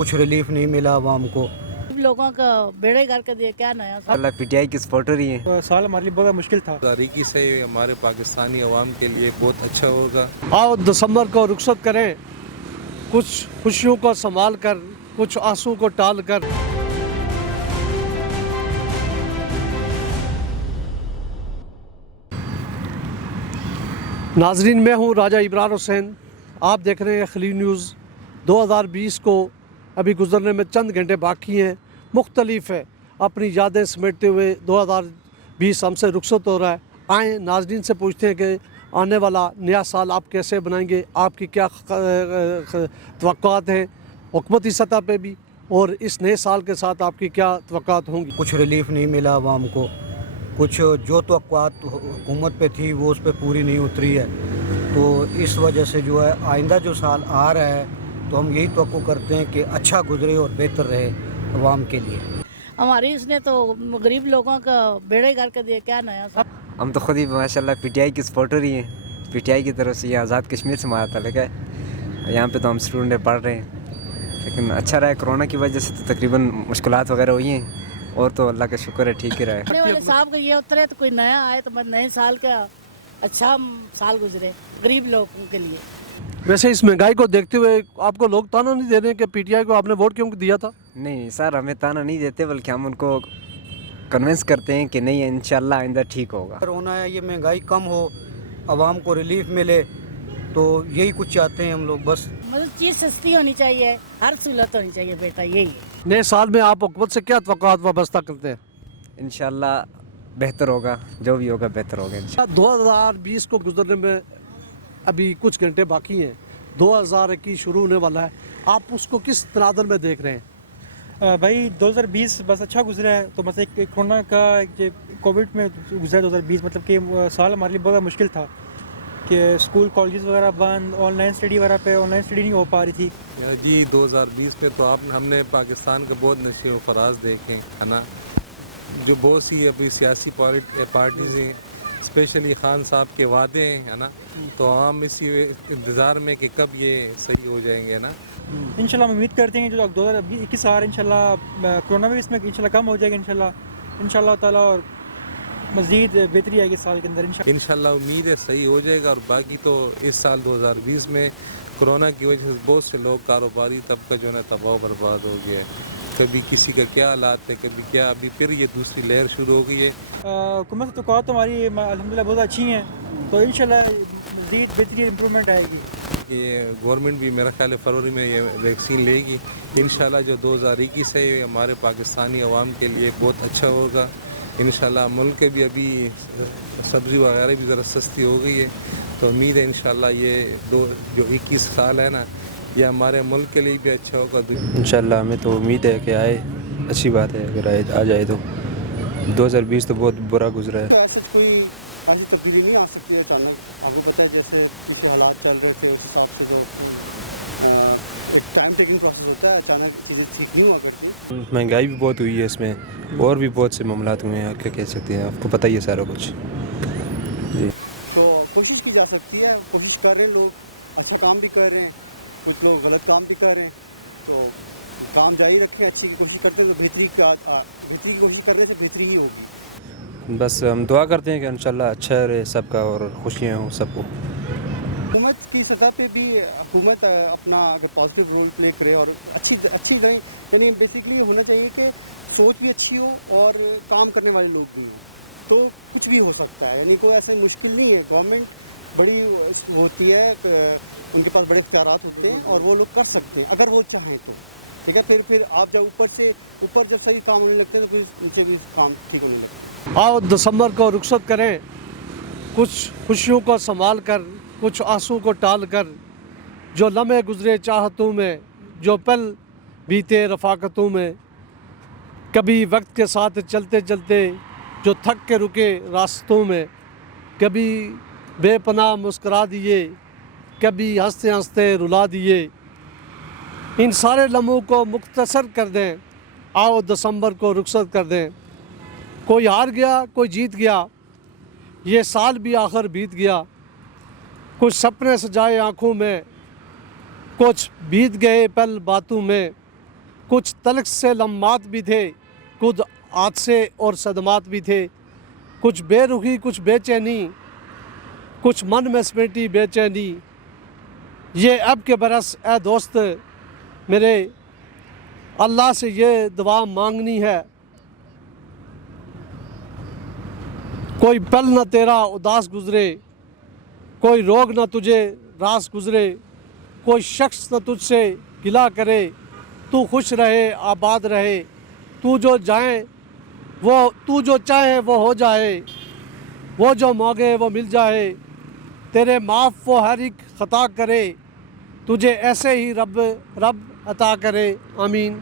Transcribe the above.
कुछ रिलीफ नहीं मिला आवाम को। लोगों का बेड़े गर्क कर दिया, क्या नया अल्लाह पीटीआई की सपोर्टर ही है। साल हमारे लिए बहुत मुश्किल था। तारीकी से हमारे पाकिस्तानी अवाम के लिए बहुत अच्छा होगा। आओ दिसंबर को रुखसत करें, कुछ खुशियों को संभाल कर, कुछ आंसू को टाल कर। नाजरीन, मैं हूँ राजा इमरान हुसैन, आप देख रहे हैं खलील न्यूज़। 2020 को अभी गुजरने में चंद घंटे बाकी हैं। मुख्तलिफ है अपनी यादें समेटते हुए 2020 हमसे रुखसत हो रहा है। आएँ नाजरीन से पूछते हैं कि आने वाला नया साल आप कैसे बनाएंगे, आपकी क्या तवक्कुआत हैं हुकूमती सतह पे भी, और इस नए साल के साथ आपकी क्या तवक्कुआत होंगी। कुछ रिलीफ नहीं मिला आवाम को, कुछ जो तवक्कुआत हुकूमत पे थी वो उस पर पूरी नहीं उतरी है। तो इस वजह से जो है आइंदा जो साल आ रहा है तो हम यही तवक्को करते हैं कि अच्छा गुजरे और बेहतर रहे अवाम के लिए। हमारी इसने तो गरीब लोगों का बेड़े गर्क कर दिया, क्या नया हम तो खुद ही माशाल्लाह पीटीआई की सपोर्टर ही हैं। पीटीआई की तरफ से ये आज़ाद कश्मीर से हमारा ताल्लुक़ है। यहाँ पे तो हम स्टूडेंट पढ़ रहे हैं, लेकिन अच्छा रहा है। कोरोना की वजह से तो तकरीबन मुश्किलात वगैरह हुई हैं, और तो अल्लाह का शुक्र है ठीक ही रहा है। आने वाले साहब का ये उतरे तो कोई नया आए तो नए साल का अच्छा साल गुजरे गरीब लोगों के लिए। वैसे इस महंगाई को देखते हुए आपको लोग ताना नहीं दे रहे कि पीटीआई को आपने वोट क्यों दिया था? नहीं सर, हमें ताना नहीं देते, बल्कि हम उनको कन्विंस करते हैं कि नहीं इंशाल्लाह आइंदा ठीक होगा। होना है ये महंगाई कम हो, आवाम को रिलीफ मिले, तो यही कुछ चाहते हैं हम लोग बस। मतलब चीज़ सस्ती होनी चाहिए, हर सहूलत होनी चाहिए बेटा, यही है। नए साल में आप हुकूमत से क्या तवक्कुआत वाबस्ता करते हैं? इंशाल्लाह बेहतर होगा, जो भी होगा बेहतर होगा इंशाल्लाह। 2020 को गुजरने में अभी कुछ घंटे बाकी हैं, 2021 शुरू होने वाला है, आप उसको किस तनादर में देख रहे हैं? भाई 2020 बस अच्छा गुजरा है। तो मतलब एक कोरोना का कोविड में गुजरा 2020, मतलब कि साल हमारे लिए बहुत मुश्किल था कि स्कूल कॉलेजेस वगैरह बंद, ऑनलाइन स्टडी वगैरह पे ऑनलाइन स्टडी नहीं हो पा रही थी। जी 2020 में तो हमने पाकिस्तान के बहुत नशे व फराज देखे है ना, जो बहुत सी अभी सियासी पार्टीज़ हैं, स्पेशली खान साहब के वादे हैं है ना, तो हम इसी इंतज़ार में कि कब ये सही हो जाएंगे ना। इंशाल्लाह हम उम्मीद करते हैं जो 2021 आ रहा है इंशाल्लाह कोरोना भी इसमें इंशाल्लाह कम हो जाएगा इंशाल्लाह ताला, और मज़ीद बेहतरी आएगी साल के अंदर इंशाल्लाह उम्मीद है सही हो जाएगा। और बाकी तो इस साल 2020 में कोरोना की वजह से बहुत से लोग कारोबारी तबका जो है तबाह बर्बाद हो गया है। कभी किसी का क्या हालात है, कभी क्या, अभी फिर ये दूसरी लहर शुरू हो गई है। हुकूमत तो कहा तो हमारी अल्हम्दुलिल्लाह बहुत अच्छी हैं, तो इंशाल्लाह मज़ीद बेहतरी इम्प्रूवमेंट आएगी। ये गवर्नमेंट भी मेरा ख्याल है फरवरी में ये वैक्सीन लेगी इंशाल्लाह। जो 2021 है ये हमारे पाकिस्तानी अवाम के लिए बहुत अच्छा होगा इंशाल्लाह। मुल्क के भी अभी सब्ज़ी वगैरह भी ज़रा सस्ती हो गई है, तो उम्मीद है इंशाल्लाह ये जो 21 साल है ना, ये हमारे मुल्क के लिए भी अच्छा होगा इंशाल्लाह। हमें तो उम्मीद है कि आए, अच्छी बात है अगर आ जाए तो। 2020 तो बहुत बुरा गुजरा है। तो ऐसे कोई ऐसी तब्दीली नहीं आ सकती है अचानक, आपको पता है जैसे कुछ हालात चल रहे थे उस हिसाब से जो एक टाइम टेकिंग प्रोसेस होता है, अचानक चीज़ें ठीक नहीं हुआ करती। महंगाई भी बहुत हुई है इसमें, और भी बहुत से मामलात हुए हैं, क्या कह सकते हैं, आपको पता ही है सारा कुछ जी। तो कोशिश की जा सकती है, कोशिश कर रहे हैं लोग, अच्छा काम भी कर रहे हैं, कुछ लोग गलत काम भी कर रहे हैं, तो काम जारी रखें, अच्छी की कोशिश करते हैं तो बेहतरी की कोशिश करने से बेहतरी ही होगी। बस हम दुआ करते हैं कि इंशाल्लाह अच्छा रहे सबका और खुशियाँ हों सबको। हुकूमत की सतह पे भी हुकूमत अपना अगर पॉजिटिव रोल प्ले करे और अच्छी यानी बेसिकली होना चाहिए कि सोच भी अच्छी हो और काम करने वाले लोग भी हों, तो कुछ भी हो सकता है। यानी कोई ऐसे मुश्किल नहीं है, गवर्नमेंट बड़ी होती है, तो उनके पास बड़े इख्तियारात होते हैं और वो लोग कर सकते हैं अगर वो चाहें तो, ठीक है। फिर आप जब ऊपर जब सही काम होने लगते हैं तो फिर नीचे भी काम ठीक होने लगता है। आओ दिसंबर को रुखसत करें, कुछ खुशियों को संभाल कर, कुछ आंसू को टाल कर, जो लम्हे गुजरे चाहतों में, जो पल बीते रफ़ाकतों में, कभी वक्त के साथ चलते चलते जो थक के रुके रास्तों में, कभी बेपनाह मुस्करा दिए, कभी हंसते हंसते रुला दिए। इन सारे लम्हों को मुख्तसर कर दें, आओ दिसंबर को रुखसत कर दें। कोई हार गया, कोई जीत गया, ये साल भी आखिर बीत गया। कुछ सपने सजाए आँखों में, कुछ बीत गए पल बातों में। कुछ तल्ख से लम्हात भी थे, कुछ हादसे और सदमात भी थे, कुछ बेरुखी, कुछ बेचैनी, कुछ मन में समेटी बेचैनी। ये अब के बरस ए दोस्त मेरे, अल्लाह से ये दुआ मांगनी है, कोई पल न तेरा उदास गुजरे, कोई रोग न तुझे रास गुजरे, कोई शख्स न तुझसे गिला करे, तू खुश रहे आबाद रहे, तू जो चाहे वो हो जाए, वो जो मांगे वो मिल जाए, तेरे माफ़ वो हर एक खता करे, तुझे ऐसे ही रब अता करे। आमीन।